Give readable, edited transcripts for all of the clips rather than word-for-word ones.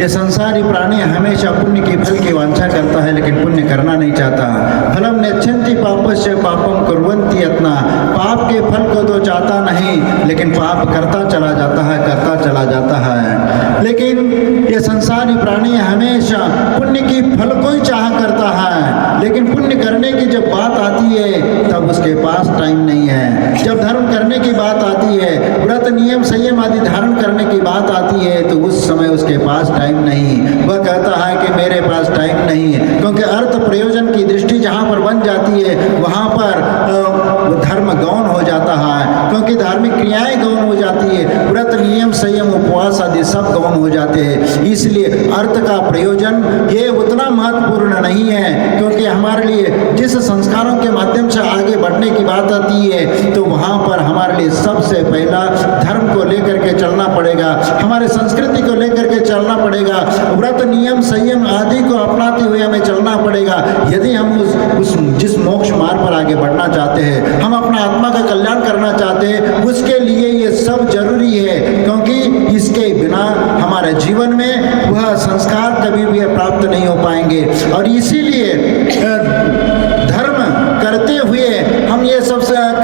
ये संसारी प्राणी हमेशा पुण्य के फल की वांछा करता है, लेकिन पुण्य करना नहीं चाहता। फलम नेच्छन्ति पापस्य पापम कुर्वन्ति यत्ना, पाप के फल को तो चाहता नहीं, लेकिन पाप करता चला जाता है, करता चला जाता है। लेकिन ये संसारी प्राणी हमेशा पुण्य की फल को ही चाह करता है, लेकिन पुण्य करने की जब बात आती है तब उसके पास टाइम नहीं है। जब धर्म करने की बात आती है, व्रत नियम संयम आदि धारण करने की बात आती है, तो उस समय उसके पास टाइम नहीं। वह कहता है कि मेरे पास टाइम नहीं है, क्योंकि अर्थ प्रयोजन की दृष्टि जहाँ पर बन जाती है वहाँ पर धर्म गौण हो जाता है, क्योंकि धार्मिक क्रियाएं गौण हो जाती है, व्रत नियम संयम उपवास आदि सब गौण हो जाते हैं। इसलिए अर्थ का प्रयोजन ये उतना महत्वपूर्ण नहीं है, क्योंकि हमारे लिए जिस संस्कारों के माध्यम से आगे बढ़ने की बात आती है, तो वहाँ पर हमारे लिए सबसे पहला धर्म को लेकर के चलना पड़ेगा, हमारे संस्कृति को लेकर के चलना पड़ेगा, व्रत नियम संयम आदि को अपनाते हुए हमें चलना पड़ेगा। यदि हम उस जिस मोक्ष मार्ग पर आगे बढ़ना चाहते हैं, हम अपना आत्मा का कल्याण करना चाहते हैं, उसके लिए ये सब जरूरी है, क्योंकि इसके बिना हमारे जीवन में वह संस्कार कभी भी प्राप्त नहीं हो पाएंगे। और इसीलिए धर्म करते हुए हम ये सब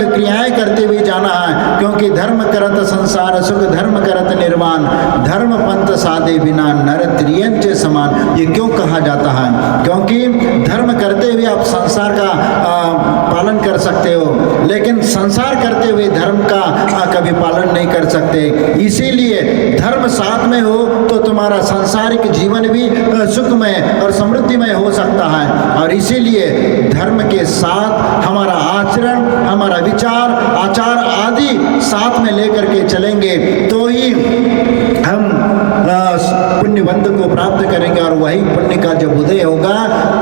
क्रियाएं करते हुए जाना है, क्योंकि धर्म करत संसार सुख धर्म करत निर्वाण, धर्म पंथ साधे बिना नर त्रियंच समान। ये क्यों कहा जाता है? क्योंकि धर्म करते हुए आप संसार का पालन कर सकते हो, लेकिन संसार करते हुए धर्म का कभी पालन नहीं कर सकते। इसीलिए धर्म साथ में हो तो तुम्हारा सांसारिक जीवन भी सुखमय और समृद्धिमय हो सकता है। और इसीलिए धर्म के साथ हमारा आचरण, हमारा विचार, आचार आदि साथ में लेकर के चलेंगे तो ही हम पुण्य बंध को प्राप्त करेंगे। और वही पुण्य का जब उदय होगा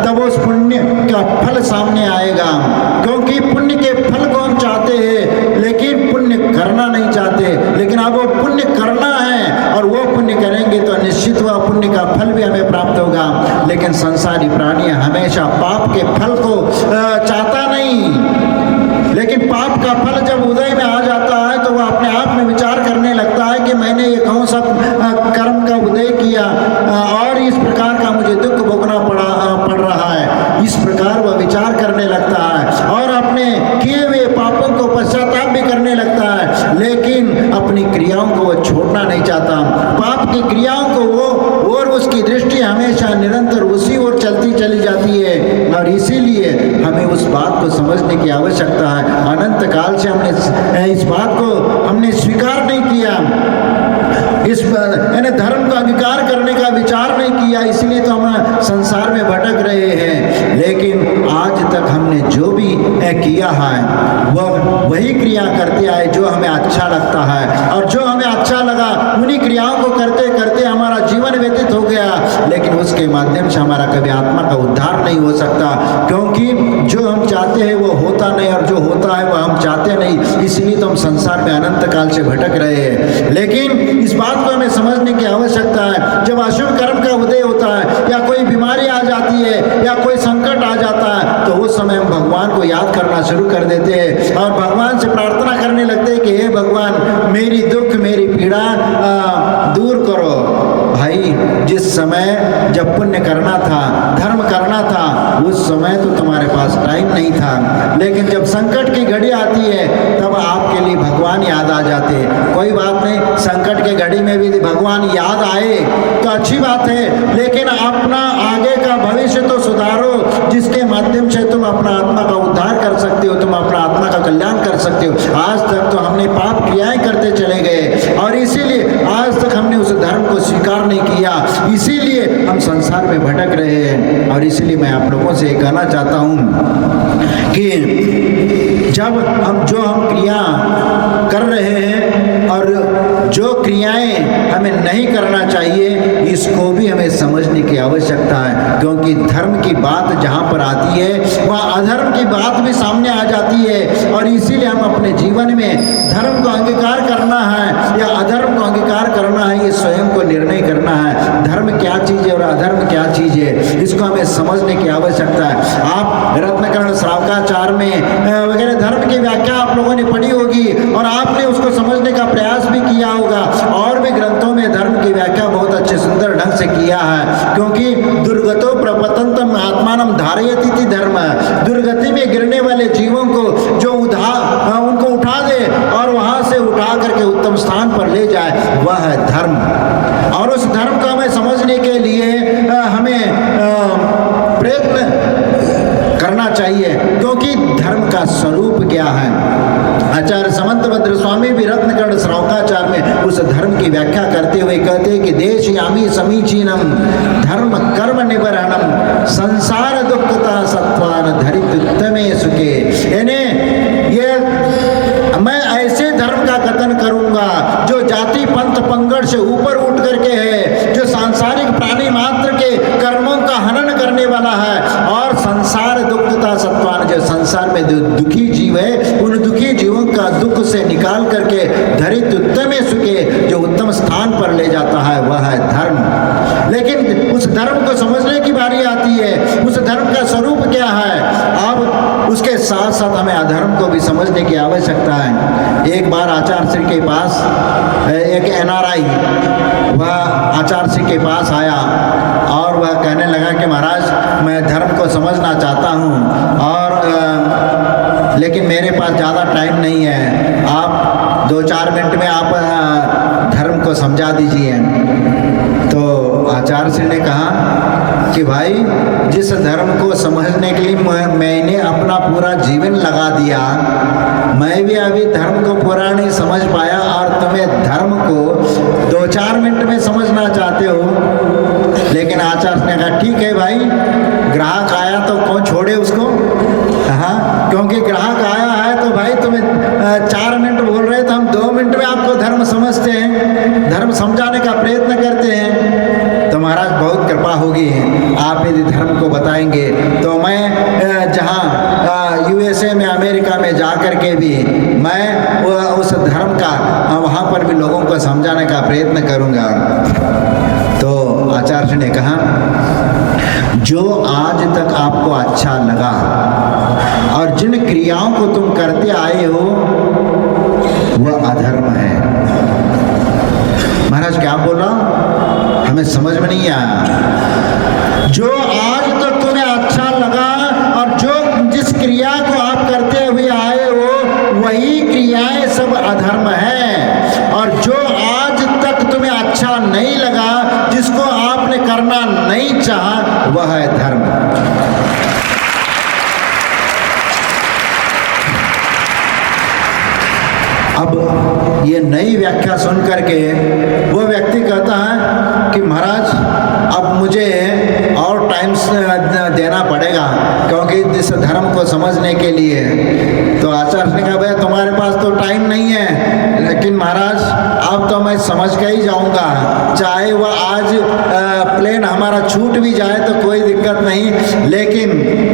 तब उस पुण्य का फल सामने आएगा, क्योंकि पुण्य के फल को हम चाहते हैं, लेकिन पुण्य करना नहीं चाहते। लेकिन अब वो पुण्य करना है और वो पुण्य करेंगे तो निश्चित वह पुण्य का फल भी हमें प्राप्त होगा। लेकिन संसारी प्राणी हमेशा पाप के फल को चाहता नहीं, लेकिन पाप का फल जब उदय में आ जाता है तो वह अपने आप में विचार करने लगता है कि मैंने ये कौन सा कर्म का उदय किया और इस प्रकार का मुझे दुख भोगना पड़ रहा है। इस प्रकार वह विचार करने लगता है और अपने किए हुए पापों को पश्चाताप भी करने लगता है, लेकिन अपनी क्रियाओं को वह छोड़ना नहीं चाहता। पाप की क्रियाओं को वो और उसकी दृष्टि हमेशा निरंतर उसी ओर चलती चली जाती है। और इसीलिए हमें उस बात को समझने की आवश्यकता है। अनंत काल से हमने इस बात को हमने स्वीकार नहीं किया, इस यानी धर्म का अंगीकार करने का विचार नहीं किया, इसलिए तो हम संसार में भटक रहे हैं। लेकिन आज तक हमने जो भी किया है वह वही क्रिया करते आए जो हमें अच्छा लगता है, और जो हमें अच्छा लगा उन्हीं क्रियाओं को करते करते हमारा जीवन व्यतीत हो गया। लेकिन उसके माध्यम से हमारा कभी आत्मा का उद्धार नहीं हो सकता, क्योंकि जो हम चाहते हैं वो होता नहीं और जो होता है वह हम चाहते नहीं। इसलिए तो हम संसार में अनंत काल से भटक रहे हैं। लेकिन इस बात को हमें समझने की आवश्यकता है, जब अशुभ कर्म का उदय होता है या कोई बीमारी आ जाती है या कोई संकट आ जाता है, तो उस समय हम भगवान को याद करना शुरू कर देते हैं और भगवान से प्रार्थना करने लगते हैं कि हे भगवान, मेरी दुख मेरी पीड़ा दूर करो। भाई, जिस समय जब पुण्य करना था, धर्म करना था, उस समय तो तुम्हारे पास टाइम नहीं था, लेकिन जब संकट की घड़ी आती है तब आपके लिए भगवान याद आ जाते हैं। कोई बात नहीं, संकट के घड़ी में भी भगवान याद आए तो अच्छी बात है, लेकिन अपना आगे का भविष्य तो सुधारो, जिसके माध्यम से तुम अपना आत्मा का उद्धार कर सकते हो, तुम अपना आत्मा का कल्याण कर सकते हो। आज तक तो हमने पाप क्रियाएं करते चले गए और इसीलिए आज तक हमने उस धर्म को स्वीकार नहीं किया, इसीलिए हम संसार में भटक रहे हैं। और इसीलिए मैं आप लोगों से कहना चाहता हूं कि जब हम क्रिया कर रहे हैं और जो क्रियाएं हमें नहीं करना चाहिए, इसको भी हमें समझने की आवश्यकता है, क्योंकि धर्म की बात जहाँ पर आती है वहाँ अधर्म की बात भी सामने आ जाती है। और इसीलिए हम अपने जीवन में धर्म को अंगीकार करना है या अधर्म को अंगीकार करना है, ये स्वयं को निर्णय करना है। धर्म क्या चीज़ है और अधर्म क्या चीज़ है, इसको हमें समझने की आवश्यकता है। आप रत्नकर्ण श्रावकाचार में वगैरह धर्म की व्याख्या आप लोगों ने पढ़ी होगी और आपने उसको समझने का प्रयास भी किया होगा, और भी ग्रंथों में धर्म की व्याख्या बहुत अच्छे सुंदर ढंग से किया है, क्योंकि दुर्गतो प्रपतंतम आत्मानम धारयति इति धर्म, दुर्गति में गिरने वाले जीवों को जो उनको उठा दे और वहां से उठा करके उत्तम स्थान पर ले जाए, वह है धर्म। और उस धर्म को हमें समझने के लिए हमें प्रयत्न करना चाहिए, क्योंकि धर्म का स्वरूप क्या है। आचार्य समंतभद्र स्वामी भी रत्नकर्ण श्रौकाचार में उस धर्म की व्याख्या करते हुए कहते हैं कि देश यामी समीचीनम धर्म कर्म निबरणम संसार दुखता सत्वान धरित उत्तमे सुखे। यानी ये मैं ऐसे धर्म का कथन करूंगा जो जाति पंथ पंगड़ से ऊपर उठ करके है, जो सांसारिक प्राणी मात्र के कर्मों का हनन करने वाला है, और संसार दुखता सत्वान, जो संसार में दुखी जीव है उन दुखी जीवों का दुख से निकाल करके धरित उत्तमे सुखे, जो उत्तम स्थान पर ले जाता है, वह है धर्म। लेकिन उस धर्म को समझने की बारी आती है, उस धर्म का स्वरूप क्या है। अब उसके साथ साथ हमें अधर्म को भी समझने की आवश्यकता है। एक बार आचार्य श्री के पास एक NRI वह आचार्य श्री के पास आया और वह कहने लगा कि महाराज मैं धर्म को समझना चाहता हूँ, और लेकिन मेरे पास ज़्यादा टाइम नहीं है, आप 2-4 मिनट में आप धर्म को समझा दीजिए। तो आचार्य श्री ने कहा कि भाई जिस धर्म को समझने के लिए मैंने अपना पूरा जीवन लगा दिया, मैं भी अभी धर्म को पूरा नहीं समझ पाया, और तुम्हें धर्म को 2-4 मिनट में समझना चाहते हो। लेकिन आचार्य ने कहा ठीक है भाई, ग्राहक आया तो कौन छोड़े उसको। हाँ, क्योंकि ग्राहक आया है तो भाई तुम्हें 4 मिनट बोल रहे तो हम 2 मिनट में आपको धर्म समझते हैं, धर्म समझाने का प्रयत्न करते हैं। तो महाराज बहुत कृपा होगी, आप यदि धर्म को बताएंगे तो मैं जहाँ USA में अमेरिका में जा कर के भी मैं उस धर्म का वहाँ पर भी लोगों को समझाने का प्रयत्न करूँगा। तो आचार्य ने कहा जो आज तक आपको अच्छा लगा और जिन क्रियाओं को तुम करते आए हो वह अधर्म है। महाराज क्या बोल रहा हूं, हमें समझ में नहीं आया। जो आज तक तुम्हें अच्छा लगा और जो जिस क्रिया को आप करते हुए आए हो वही क्रियाएं सब अधर्म है, और जो आज तक तुम्हें अच्छा नहीं लगा, जिसको आपने करना नहीं चाहा, वह है धर्म। अब ये नई व्याख्या सुन करके वो व्यक्ति कहता है कि महाराज अब मुझे और टाइम देना पड़ेगा, क्योंकि इस धर्म को समझने के लिए। तो आचार्य ने कहा भाई तुम्हारे पास तो टाइम नहीं है, लेकिन महाराज अब तो मैं समझ के ही जाऊंगा, चाहे वह आज प्लेन हमारा छूट भी जाए तो कोई दिक्कत नहीं, लेकिन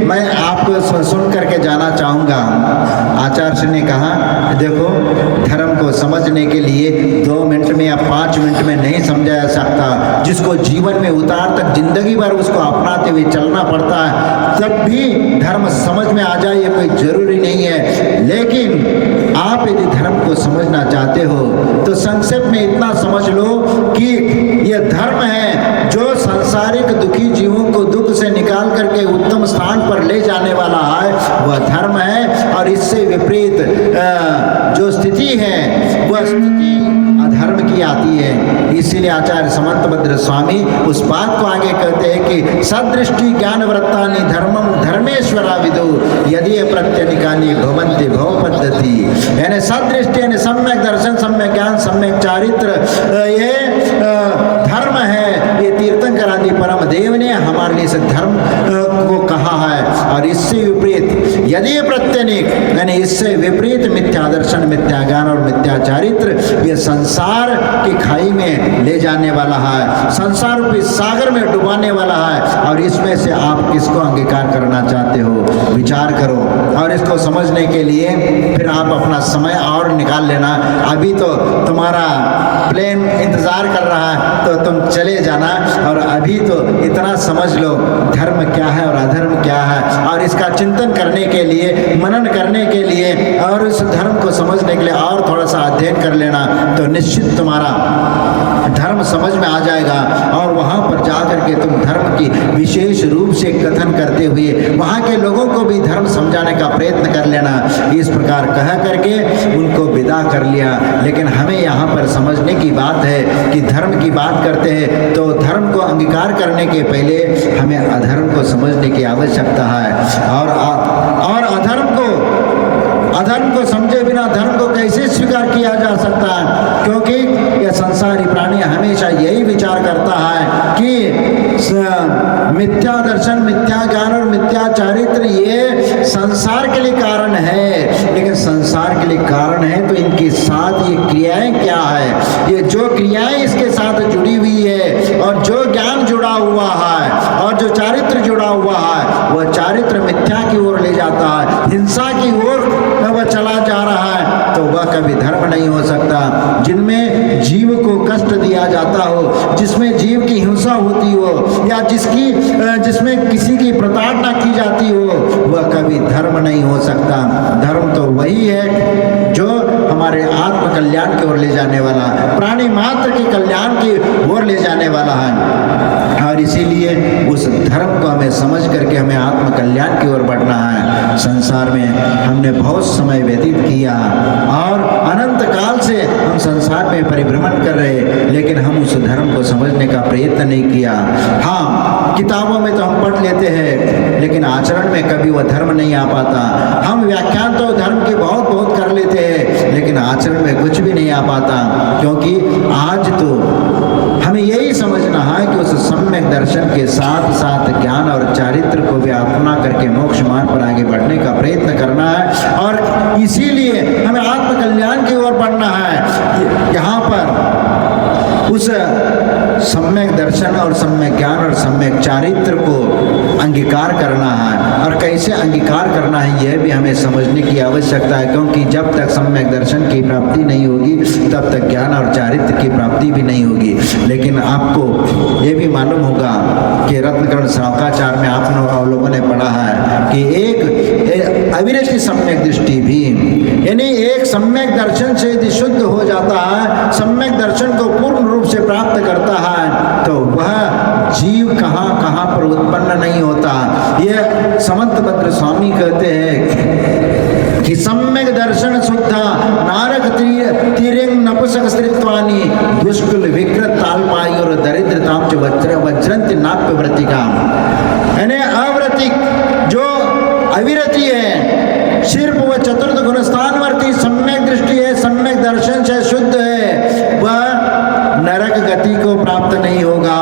मैं आपको सुन करके जाना चाहूँगा। आचार्य ने कहा देखो धर्म को समझने के लिए 2 मिनट में या 5 मिनट में नहीं समझा जा सकता, जिसको जीवन में उतार तक जिंदगी भर उसको अपनाते हुए चलना पड़ता है, तब भी धर्म समझ में आ जाए ये कोई जरूरी नहीं है। लेकिन आप यदि धर्म को समझना चाहते हो तो संक्षेप में इतना समझ लो कि यह धर्म है जो सांसारिक दुखी जीवों को दुख से निकाल करके उत्तम स्थान पर ले जाने वाला है, वह धर्म है। और इससे विपरीत जो स्थिति है वह स्थिति अधर्म की आती है। इसीलिए आचार्य समंतभद्र स्वामी उस बात को आगे कहते हैं कि सदृष्टि ज्ञान वृत्तानि धर्मम धर्मेश्वरा विदु यदि प्रत्यनिकानि भवन्ति भव पद्धति। यानी सदृष्टि यानी सम्यक दर्शन, सम्यक ज्ञान, सम्यक चारित्र, ये धर्म है। ये तीर्थंकर आदि परम देव ने हमारे लिए इस धर्म को कहा है। और इससे विपरीत यदि प्रत्यनिक यानी इससे विपरीत मिथ्या दर्शन, मिथ्या ज्ञान और मिथ्या चारित्र ये संसार की खाई में ले जाने वाला है, संसार रूपी सागर में डुबाने वाला है। और इसमें से आप किसको अंगीकार करना चाहते हो, विचार करो। और इसको समझने के लिए फिर आप अपना समय और निकाल लेना। अभी तो तुम्हारा प्लेन इंतजार कर रहा है तो तुम चले जाना, और अभी तो इतना समझ लो धर्म क्या है और अधर्म क्या है। और इसका चिंतन करने के लिए, मनन करने के लिए और इस धर्म को समझने के लिए और थोड़ा सा अध्ययन कर लेना, तो निश्चित तुम्हारा धर्म समझ में आ जाएगा और वहाँ पर जाकर के तुम धर्म की विशेष रूप से कथन करते हुए वहाँ के लोगों को भी धर्म समझाने का प्रयत्न कर लेना। इस प्रकार कह करके उनको विदा कर लिया। लेकिन हमें यहाँ पर समझने की बात है कि धर्म की बात करते हैं तो धर्म को अंगीकार करने के पहले हमें अधर्म को समझने की आवश्यकता है। और अधर्म को समझे बिना धर्म को कैसे स्वीकार किया जा सकता है? क्योंकि यह संसारी प्राणी हमेशा यही विचार करता है कि मिथ्या दर्शन, मिथ्या ज्ञान और मिथ्या चारित्र ये संसार के लिए कारण है। लेकिन संसार के लिए कारण है तो इनके साथ ये क्रियाएं क्या है? ये जो क्रियाएं इसके साथ जुड़ी हुई है और जो ज्ञान जुड़ा हुआ है और जो चारित्र जुड़ा हुआ है वह चारित्र मिथ्या की ओर ले जाता है, हिंसा की ओर वह चला जा रहा है, तो वह कभी धर्म नहीं हो सकता। जिनमें जीव को कष्ट दिया जाता हो, जिसमें जीव की हिंसा होती हो या जिसमें किसी की प्रताड़ना की जाती हो, वह कभी धर्म नहीं हो सकता। धर्म तो वही है जो हमारे आत्म कल्याण की ओर ले जाने वाला, प्राणी मात्र के कल्याण की ओर ले जाने वाला है। और इसीलिए उस धर्म को हमें समझ करके हमें आत्म कल्याण की ओर बढ़ना है। संसार में हमने बहुत समय व्यतीत किया और अनंत काल से हम संसार में परिभ्रमण कर रहे, लेकिन हम उस धर्म को समझने का प्रयत्न नहीं किया। हाँ, किताबों में तो हम पढ़ लेते हैं, लेकिन आचरण में कभी वह धर्म नहीं आ पाता। हम व्याख्यान तो धर्म के बहुत कर लेते हैं, लेकिन आचरण में कुछ भी नहीं आ पाता। क्योंकि आज तो हमें यही समझना है कि उस सम्यक दर्शन के साथ साथ ज्ञान और चारित्र को भी अपना करके मोक्ष मार्ग पर आगे बढ़ने का प्रयत्न करना है। और इसीलिए हमें आत्म कल्याण की ओर बढ़ना है। यहाँ पर उस सम्यक दर्शन और सम्यक ज्ञान और सम्यक चारित्र को अंगीकार करना है। और कैसे अंगीकार करना है यह भी हमें समझने की आवश्यकता है। क्योंकि जब तक सम्यक दर्शन की प्राप्ति नहीं होगी तब तक ज्ञान और चारित्र की प्राप्ति भी नहीं होगी। लेकिन आपको ये भी मालूम होगा कि रत्नकर्ण श्रावकाचार में आप लोगों ने पढ़ा है कि एक अविरति सम्यक दृष्टि भी, यानी एक सम्यक दर्शन से यदि शुद्ध हो जाता है, सम्यक दर्शन को पूर्ण रूप से प्राप्त करता है, तो वह जीव कहाँ पर उत्पन्न नहीं होता। यह समंतभद्र स्वामी कहते हैं कि सम्यक दर्शन शुद्धा नारक तीरें नपुसक स्त्रीत्वानि दुष्कुल विकृत तालपायुर दरिद्रताम च वज्रंति नाप्य व्रतिका। यानी अव्रतिक जो अविरति है, सिर्फ वह चतुर्थ गुणस्थानवर्ती सम्यक दृष्टि है, सम्यक दर्शन से शुद्ध है, वह नरक गति को प्राप्त नहीं होगा।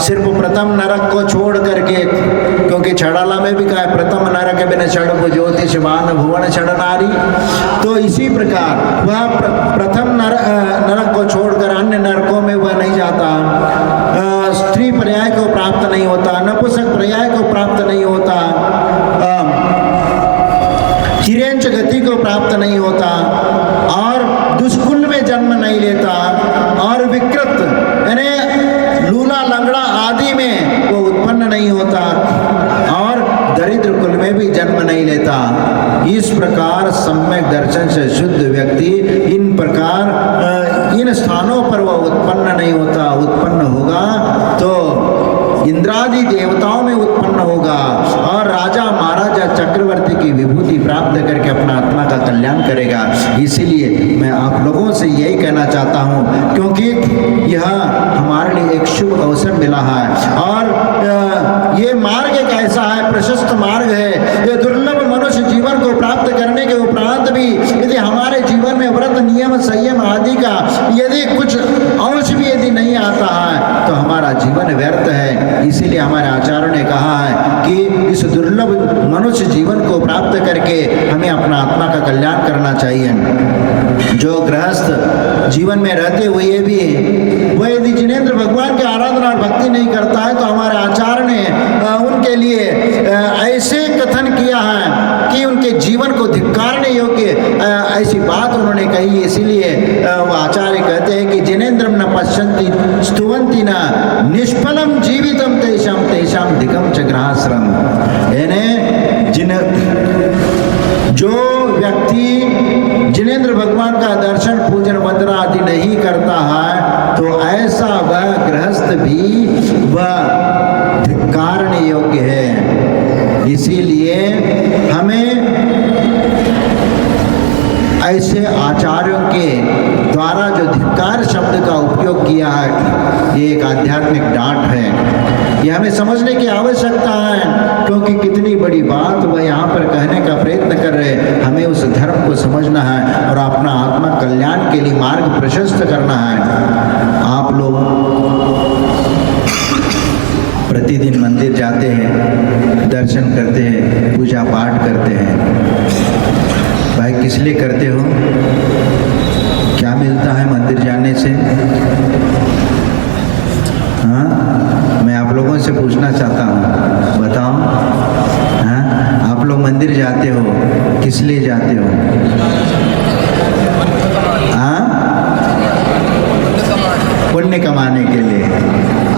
सिर्फ प्रथम नरक को छोड़ करके, क्योंकि छड़ाला में भी कहा है प्रथम नरक बिन छड़ ज्योतिष वान भुवन छड़ नारी, तो इसी प्रकार वह प्रथम नरक को छोड़कर अन्य नरकों में वह नहीं जाता। स्त्री पर्याय को प्राप्त नहीं होता, नपुंसक पर्याय को प्राप्त नहीं होता, हिरेंच गति को प्राप्त नहीं होता और दुष्कुल में जन्म नहीं लेता और विकृत यानी लूला लंगड़ा आदि में वो उत्पन्न नहीं होता और दरिद्र कुल में भी जन्म नहीं लेता। इस प्रकार सम्यक दर्शन से शुद्ध व्यक्ति इन प्रकार इन स्थानों पर वह उत्पन्न नहीं होता। उत्पन्न होगा तो इंद्रादि देवताओं में उत्पन्न होगा और राजा महाराजा चक्रवर्ती की विभूति प्राप्त करके अपना आत्मा का कल्याण करेगा। इसीलिए मैं आप लोगों से यही कहना चाहता हूँ, क्योंकि यह हमारे लिए एक शुभ अवसर मिला है और ये मार्ग एक ऐसा है, प्रशस्त मार्ग है। ये दुर्लभ मनुष्य जीवन को प्राप्त करने के उपरांत भी यदि हमारे जीवन में व्रत नियम संयम आदि का यदि कुछ अंश भी यदि नहीं आता है तो हमारा जीवन व्यर्थ है। इसीलिए हमारे आचार्यों ने कहा है कि इस दुर्लभ मनुष्य जीवन को प्राप्त करके हमें अपना आत्मा का कल्याण करना चाहिए। जो गृहस्थ जीवन में रहते हुए भी वह यदि जिनेंद्र भगवान की आराधना और भक्ति नहीं करता है तो हमारे आचार्य ने उनके लिए ऐसे कथन किया है कि उनके जीवन को धिक्कारने योग्य ऐसी बात उन्होंने कही। इसीलिए वह आचार्य कहते हैं कि जिनेंद्रम न पश्यन्ति स्तुवन्ति न निष्फलम जीवितम तेषाम तेषाम धिकम च ग्रहाश्रम। जो व्यक्ति जिनेंद्र भगवान का दर्शन पूजन वंदना आदि नहीं करता है तो तथापि वह धिक्कारने योग्य है। इसीलिए हमें ऐसे आचार्यों के द्वारा जो धिक्कार शब्द का उपयोग किया है, ये एक आध्यात्मिक डांट है। ये हमें समझने की आवश्यकता है, क्योंकि कितनी बड़ी बात वह यहाँ पर कहने का प्रयत्न कर रहे हैं। हमें उस धर्म को समझना है और अपना आत्मा कल्याण के लिए मार्ग प्रशस्त करना है। आप लोग प्रतिदिन मंदिर जाते हैं, दर्शन करते हैं, पूजा पाठ करते हैं। भाई किस लिए करते हो? क्या मिलता है मंदिर जाने से? हाँ, मैं आप लोगों से पूछना चाहता हूँ, बताओ। हाँ, आप लोग मंदिर जाते हो, किस लिए जाते हो? हाँ, पुण्य कमाने के लिए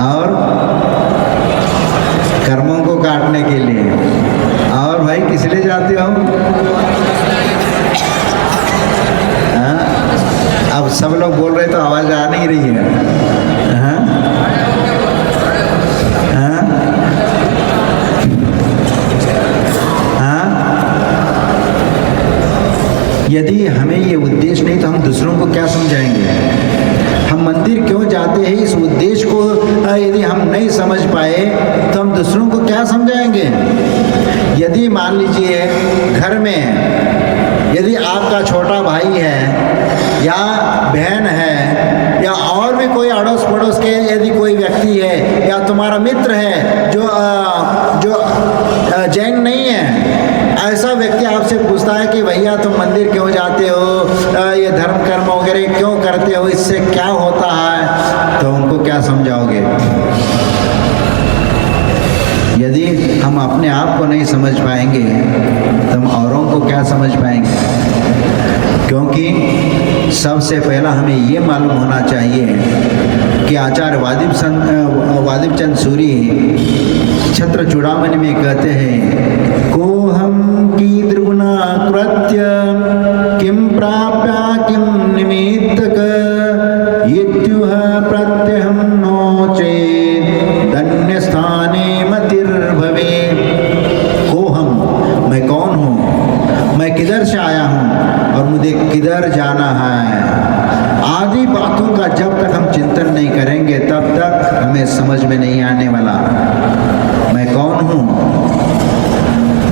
और कर्मों को काटने के लिए। और भाई किस लिए जाते हो? अब सब लोग बोल रहे तो आवाज आ नहीं रही है। हाँ? हाँ? हाँ? यदि हमें ये उद्देश्य नहीं तो हम दूसरों को क्या समझाएंगे? हम मंदिर क्यों जाते हैं, इस उद्देश्य को यदि हम नहीं समझ पाए तो हम दूसरों को क्या समझाएंगे? यदि मान लीजिए घर में यदि आपका छोटा भाई है या बहन है या और भी कोई अड़ोस पड़ोस के यदि कोई व्यक्ति है या तुम्हारा मित्र है जो जैन नहीं है, ऐसा व्यक्ति आपसे पूछता है कि भैया तुम मंदिर क्यों जाते हो, ये धर्म कर्म वगैरह क्यों करते हो, इससे क्या होता है, तो उनको क्या समझाओगे? यदि हम अपने आप को नहीं समझ पाएंगे तो हम औरों को क्या समझ पाएंगे? क्योंकि सबसे पहला हमें ये मालूम होना चाहिए कि आचार्य वादिव चंद सूरी छत्र चूड़ामणि में कहते हैं, को हम की द्रिगुणा कृत्य किम प्राप्या किम निमित्तक इत्युह प्रत्यहं नो चेत् धन्य स्थाने मतिर्भवे। को हम, मैं कौन हूँ, मैं किधर से आया हूँ और मुझे किधर जाना है, आदि बातों का जब तक हम चिंतन नहीं करेंगे तब तक हमें समझ में नहीं आने वाला। मैं कौन हूँ,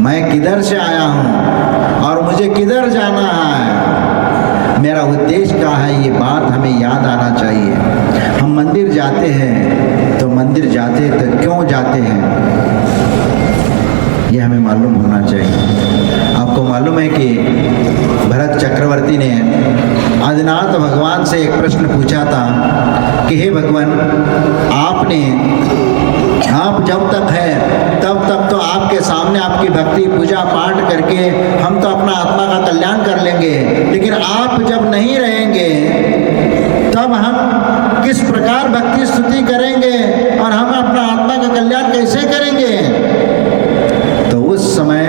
मैं किधर से आया हूँ और मुझे किधर जाना है, मेरा उद्देश्य क्या है, ये बात हमें याद आना चाहिए। हम मंदिर जाते हैं तो मंदिर जाते तो क्यों जाते हैं, ये हमें मालूम होना चाहिए। आपको मालूम है कि भरत चक्रवर्ती ने आदिनाथ भगवान से एक प्रश्न पूछा था कि हे भगवान, आप जब तक है तब तक तो आपके सामने आपकी भक्ति पूजा पाठ करके हम तो अपना आत्मा का कल्याण कर लेंगे, लेकिन आप जब नहीं रहेंगे तब हम किस प्रकार भक्ति स्तुति करेंगे और हम अपना आत्मा का कल्याण कैसे करेंगे? तो उस समय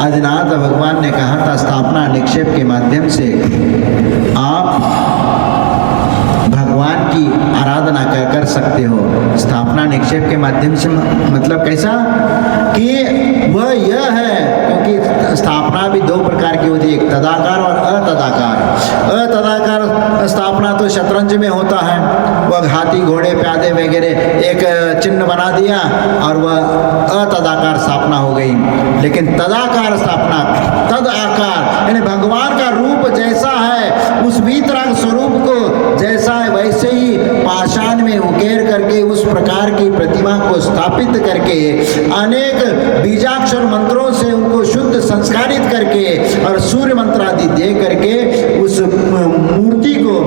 आदिनाथ भगवान ने कहा था, स्थापना निक्षेप के माध्यम से आप भगवान की आराधना कर सकते हो। स्थापना निक्षेप के माध्यम से मतलब कैसा कि वह यह है, क्योंकि स्थापना भी दो प्रकार की होती है, एक तदाकार और अतदाकार। अतदाकार स्थापना तो शतरंज में होता है, वह हाथी घोड़े प्यादे वगैरह एक चिन्ह बना दिया और वह अतदाकार स्थापना हो गई। लेकिन तदाकार स्थापना, तद आकार यानी भगवान का रूप जैसा है उस वीतराग स्वरूप को जैसा है वैसे ही पाषाण में उकेर करके उस प्रकार की प्रतिमा को स्थापित करके अनेक बीजाक्षर मंत्रों से उनको शुद्ध संस्कारित करके और सूर्य मंत्र आदि दे करके उस मूर्ति को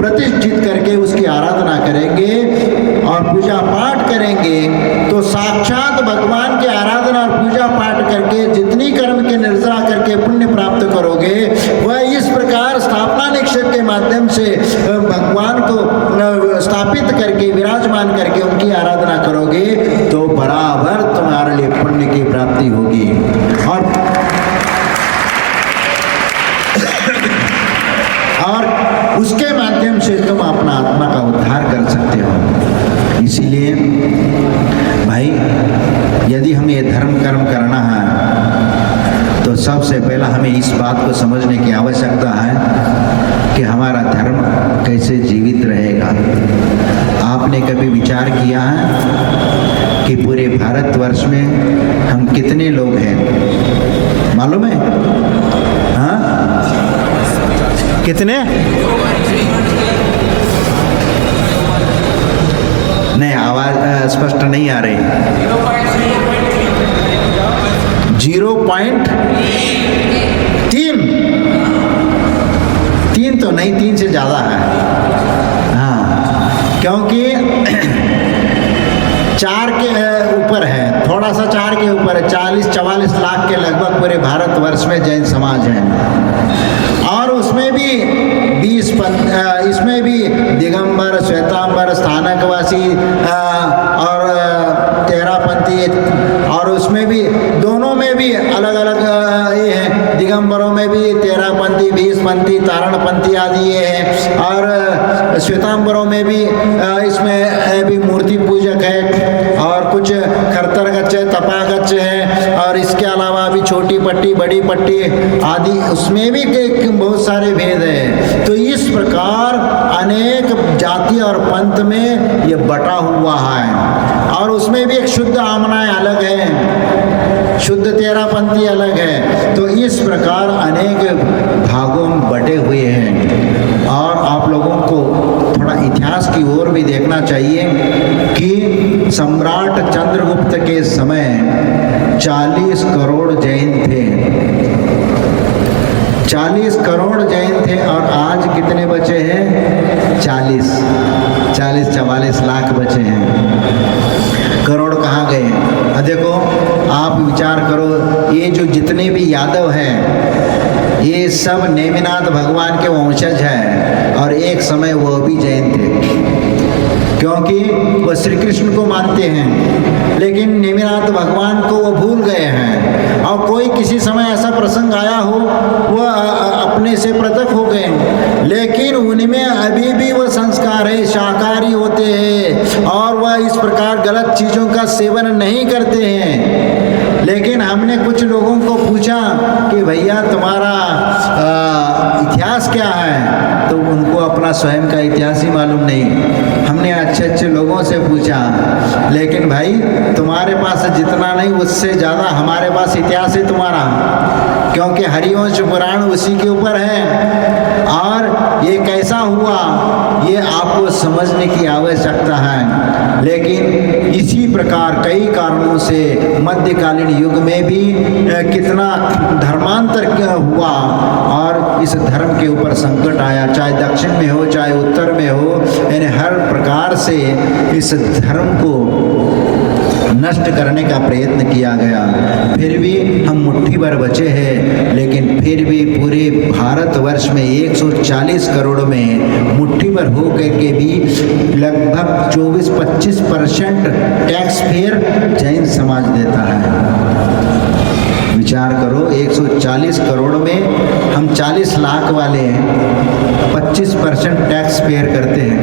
प्रतिष्ठित करके उसकी आराधना करेंगे और पूजा पाठ करेंगे, तो साक्षात भगवान की आराधना और पूजा पाठ करके जितनी कर्म के निर्जरा करके पुण्य प्राप्त करोगे, वह इस प्रकार स्थापना निक्षेप के माध्यम से भगवान को स्थापित करके विराजमान करके उनकी आराधना करोगे तो बराबर तुम्हारे लिए पुण्य की प्राप्ति होगी। और उसके माध्यम से तुम अपना आत्मा का उद्धार कर सकते हो। इसीलिए इसलिए भाई यदि हमें ये धर्म कर्म करना है तो सबसे पहला हमें इस बात को समझने की आवश्यकता है कि हमारा धर्म कैसे जीवित रहेगा। आपने कभी विचार किया है कि पूरे भारतवर्ष में हम कितने लोग हैं, मालूम है? हाँ, कितने? नहीं, आवाज स्पष्ट नहीं आ रही। 0.3 तो नहीं, 3 से ज़्यादा है। हाँ, क्योंकि 4 के ऊपर है, थोड़ा सा 4 के ऊपर है। 40-44 लाख के लगभग पूरे भारतवर्ष में जैन समाज है। और उसमें भी इसमें भी दिगंबर, श्वेतांबर, स्थानकवासी और तेरापंथी, और उसमें भी दोनों में भी अलग अलग ये है। दिगंबरों में भी तेरापंथी, 20पंथी, तारणपंथी आदि ये है। और श्वेतांबरों में भी इसमें भी मूर्ति पूजक है, और कुछ खरतरगच्छ है, तपागच्छ है, और इसके अलावा भी छोटी पट्टी, बड़ी पट्टी आदि, उसमें भी बहुत सारे भेद है। तो इस प्रकार अनेक जाति और पंथ में ये बटा हुआ है। और उसमें भी एक शुद्ध आमनाएं अलग है, शुद्ध तेरापंथी अलग है। तो इस प्रकार अनेक भागों में बटे हुए हैं। और आप लोगों को थोड़ा इतिहास की ओर भी देखना चाहिए कि सम्राट चंद्रगुप्त के समय 40 करोड़ जैन थे। 40 करोड़ जैन थे, और आज कितने बचे हैं? 40-44 लाख बचे हैं। करोड़ कहाँ गए? देखो, आप विचार करो, ये जो जितने भी यादव हैं, ये सब नेमिनाथ भगवान के वंशज हैं, और एक समय वो भी जैन थे, क्योंकि वो श्री कृष्ण को मानते हैं, लेकिन नेमिनाथ भगवान को वो भूल गए हैं। और कोई किसी समय ऐसा प्रसंग आया हो, वह अपने से पृथक हो गए, लेकिन उनमें अभी भी वो संस्कार है, शाकाहारी होते हैं, और वह इस प्रकार गलत चीज़ों का सेवन नहीं करते हैं। लेकिन हमने कुछ लोगों को पूछा कि भैया तुम्हारा इतिहास क्या है, तो उनको अपना स्वयं का इतिहास ही मालूम नहीं। हमने अच्छे लोगों से पूछा, लेकिन भाई तुम्हारे पास जितना नहीं, उससे ज़्यादा हमारे पास इतिहास है तुम्हारा, क्योंकि हरिवंश पुराण उसी के ऊपर है। और ये कैसा हुआ, ये आपको समझने की आवश्यकता है। लेकिन इसी प्रकार कई कारणों से मध्यकालीन युग में भी कितना धर्मांतर हुआ, और इस धर्म के ऊपर संकट आया, चाहे दक्षिण में हो, चाहे उत्तर में हो, यानी हर प्रकार से इस धर्म को नष्ट करने का प्रयत्न किया गया। फिर भी हम मुट्ठी भर बचे हैं, लेकिन फिर भी पूरे भारतवर्ष में 140 करोड़ में मुट्ठी भर हो करके भी लगभग 24-25% टैक्स फेयर जैन समाज देता है। विचार करो, 140 करोड़ में हम 40 लाख वाले हैं, 25% टैक्स पेयर करते हैं।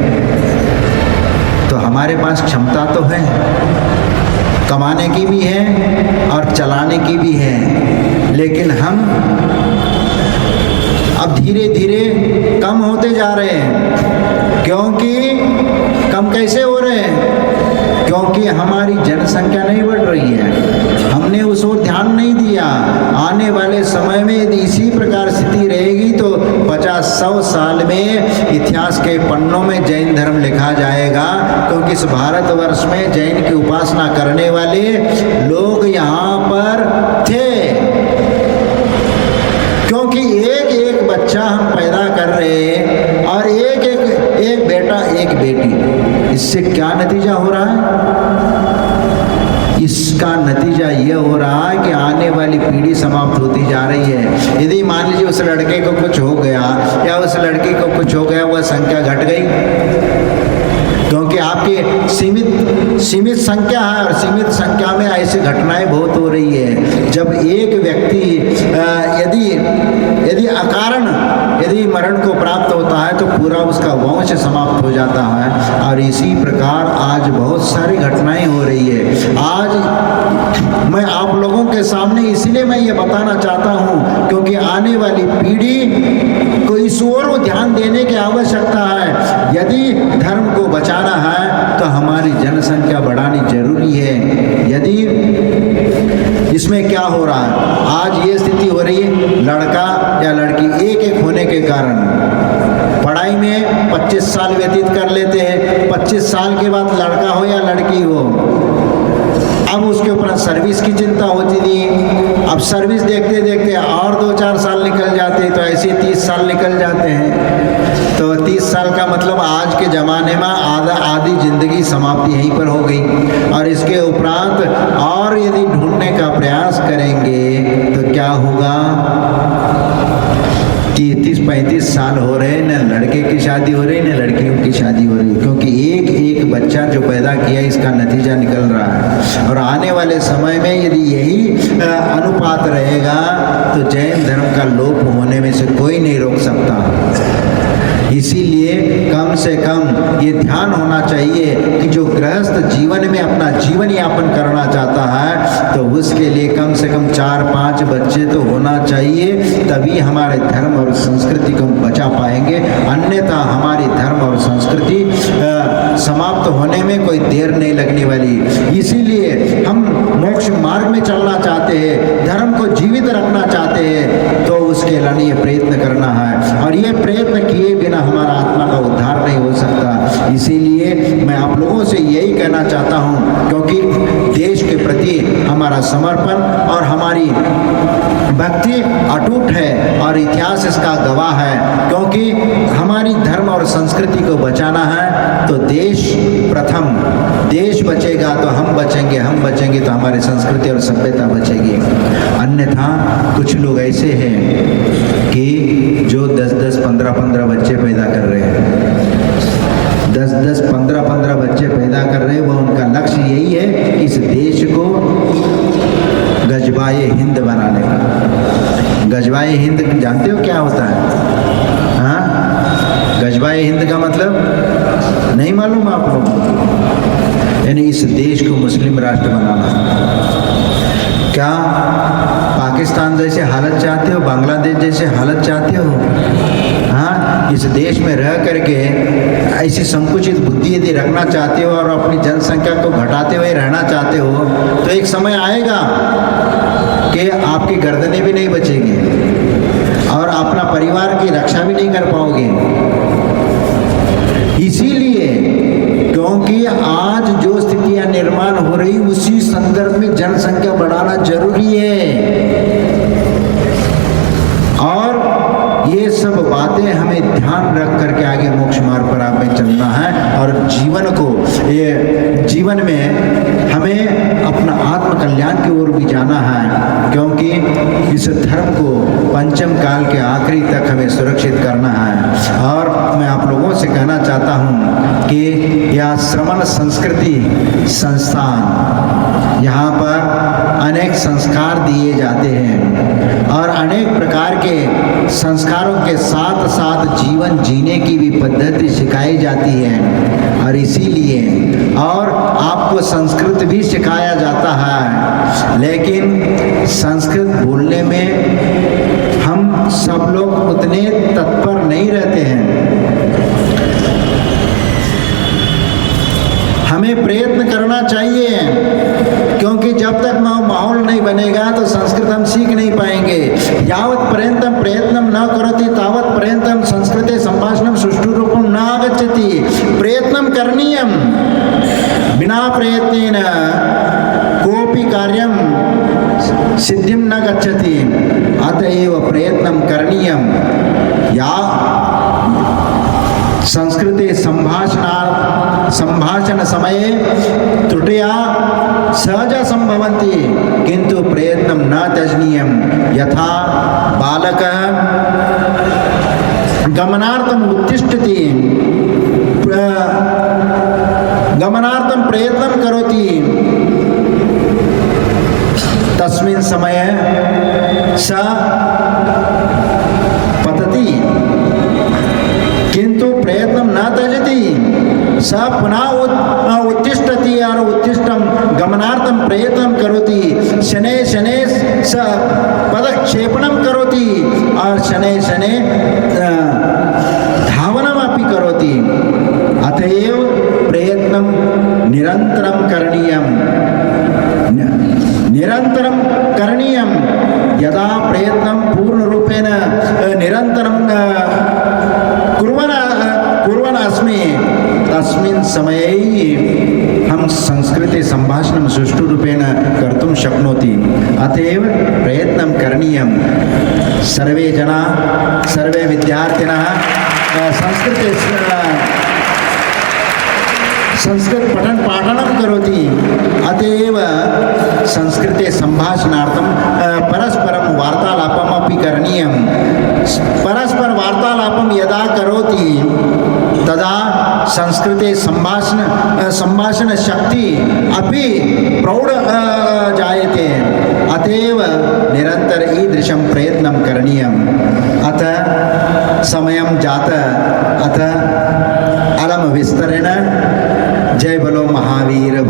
तो हमारे पास क्षमता तो है, कमाने की भी है और चलाने की भी है, लेकिन हम अब धीरे धीरे कम होते जा रहे हैं। क्योंकि कम कैसे हो रहे हैं? क्योंकि हमारी जनसंख्या नहीं बढ़ रही है, हमने उस ओर ध्यान नहीं दिया। आने वाले समय में यदि इसी प्रकार स्थिति रहेगी तो 50-100 साल में इतिहास के पन्नों में जैन धर्म लिखा जाएगा, क्योंकि इस भारतवर्ष में जैन की उपासना करने वाले लोग यहाँ पर थे। क्योंकि एक बच्चा हम पैदा कर रहे हैं, और एक बेटा एक बेटी, इससे क्या नतीजा हो रहा है? इसका नतीजा यह हो रहा है कि आने वाली पीढ़ी समाप्त होती जा रही है। यदि मान लीजिए उस लड़के को कुछ हो गया या उस लड़की को कुछ हो गया, वह संख्या घट गई, क्योंकि आपकी सीमित संख्या है, और सीमित संख्या में ऐसी घटनाएं बहुत हो रही है। जब एक व्यक्ति यदि अकारण यदि मरण को प्राप्त होता है तो पूरा उसका वंश समाप्त हो जाता है। और इसी प्रकार आज बहुत सारी घटनाएं हो रही है। आज मैं आप लोगों के सामने इसलिए मैं ये बताना चाहता हूँ क्योंकि आने वाली पीढ़ी को इस ओर ध्यान देने की आवश्यकता है। यदि धर्म को बचाना है तो हमारी जनसंख्या बढ़ानी जरूरी है। यदि इसमें क्या हो रहा है, आज ये स्थिति हो रही है, लड़का या लड़की एक एक होने के कारण पढ़ाई में 25 साल व्यतीत कर लेते हैं। 25 साल के बाद लड़का हो या लड़की हो, अब उसके ऊपर सर्विस की चिंता होती थी। अब सर्विस देखते देखते और 2-4 साल निकल जाते, तो ऐसे 30 साल निकल जाते हैं। तो 30 साल का मतलब आज के ज़माने में आधी जिंदगी समाप्ति यहीं पर हो गई। और इसके उपरांत और यदि ढूंढने का प्रयास करेंगे तो क्या होगा कि 30-35 साल हो रहे, न लड़के की शादी हो रही न लड़कियों की शादी हो रही, क्योंकि एक एक बच्चा जो पैदा किया इसका नतीजा निकल रहा है। और आने वाले समय में यदि यही अनुपात रहेगा तो जैन धर्म का लोप होने में से कोई नहीं रोक सकता। इसीलिए कम से कम ये ध्यान होना चाहिए कि जो गृहस्थ जीवन में अपना जीवन यापन करना चाहता है तो उसके लिए कम से कम 4-5 बच्चे तो होना चाहिए, तभी हमारे धर्म और संस्कृति को बचा पाएंगे। अन्यथा हमारी धर्म और संस्कृति समाप्त होने में कोई देर नहीं लगने वाली। इसीलिए हम मोक्ष मार्ग में चलना चाहते हैं, धर्म को जीवित रखना चाहते हैं, तो उसके लिए प्रयत्न करना है। और ये प्रयत्न किए बिना हमारा आत्मा का उद्धार नहीं हो सकता। इसीलिए मैं आप लोगों से यही कहना चाहता हूँ, क्योंकि देश के प्रति हमारा समर्पण और हमारी भक्ति अटूट है और इतिहास इसका गवाह है। क्योंकि हमारी धर्म और संस्कृति को बचाना है तो देश प्रथम, देश बचेगा तो हम बचेंगे, हम बचेंगे तो हमारी संस्कृति और सभ्यता बचेगी। अन्यथा कुछ लोग ऐसे हैं कि जो 10-10, 15-15 बच्चे पैदा कर रहे हैं, 10-10, 15-15 बच्चे पैदा कर रहे हैं। वह उनका लक्ष्य यही है कि इस देश को गजबाए हिंद बनाने का। गजबाए हिंद जानते हो क्या होता है? हाँ, गजबाए हिंद का मतलब नहीं मालूम आप लोग? यानी इस देश को मुस्लिम राष्ट्र बनाना। क्या पाकिस्तान जैसे हालत चाहते हो, बांग्लादेश जैसे हालत चाहते हो? हाँ, इस देश में रह करके ऐसी संकुचित बुद्धि यदि रखना चाहते हो और अपनी जनसंख्या को घटाते हुए रहना चाहते हो तो एक समय आएगा कि आपकी गर्दनें भी नहीं बचेगी और अपना परिवार की रक्षा भी नहीं कर पाओगे। इसीलिए क्योंकि आज जो स्थितियां निर्माण हो रही उसी संदर्भ में जनसंख्या बढ़ाना जरूरी है। और ये सब बातें हमें ध्यान रख करके आगे मोक्ष मार्ग पर हमें चलना है। और जीवन को, ये जीवन में हमें अपना आत्म कल्याण की ओर भी जाना है, क्योंकि इस धर्म को पंचम काल के आखिरी तक हमें सुरक्षित करना है। और मैं आप लोगों से कहना चाहता हूँ कि यह श्रमण संस्कृति संस्थान, यहाँ पर अनेक संस्कार दिए जाते हैं और अनेक प्रकार के संस्कारों के साथ साथ जीवन जीने की भी पद्धति सिखाई जाती है। और इसीलिए और आपको संस्कृत भी सिखाया जाता है, लेकिन संस्कृत बोलने में हम सब लोग उतने तत्पर नहीं रहते हैं। हमें प्रयत्न करना चाहिए, क्योंकि जब तक माहौल नहीं बनेगा तो संस्कृत हम सीख नहीं पाएंगे। यावत् पर्यंतम प्रयत्नम न करोति तावत् पर्यंतम संस्कृते संभाषणम सुष्ठु रूपम न आगच्छति। प्रयत्नम करणीयम, बिना प्रयत्नेन कोऽपि कार्यम सिद्धिं न गच्छति। अतएव प्रयत्नं करणीयं। या संस्कृते संभाषण समये त्रुटिया सहजा संभवन्ति, किंतु प्रयत्नं न त्यजनीयं। यथा बालकः गमनार्थम् उत्तिष्ठति, गमनार्थं प्रयत्नं करोति, तस्मिन् समये स पतति स पुनः उत्तिष्ठति और उत्तिष्ठं गमनार्थं प्रयत्नं करोति शनैः शनैः स पदक्षेपणं करोति और शनैः शनैः धावनमपि करोति अतएव प्रयत्नं निरन्तरं करणीयं निरन्तरं करणीयं यदा प्रयत्नं पूर्णरूपेण निरन्तरं कुर्वन् अस्मि तस्मिन् समये हम संस्कृते सम्भाषणं सुष्ठुरूपेण कर्तुं शक्नोति अतएव प्रयत्नं करणीयं सर्वे जनाः सर्वे विद्यार्थिनः संस्कृत पठन पाठनं करोति अतएव संस्कृते सम्भाषणार्थं परस्परं वार्तालापमपि करणीयं परस्पर वार्तालापं यदा करोति तदा संस्कृते सम्भाषण शक्ति अपि प्रौढ जायते अतएव निरन्तर ईदृशं प्रयत्नं करणीयम् अथ समयं जात अथ अलम विस्तरेण जय बोलो महावीर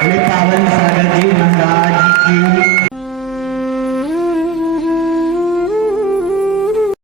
पावन सागर जी महाराज की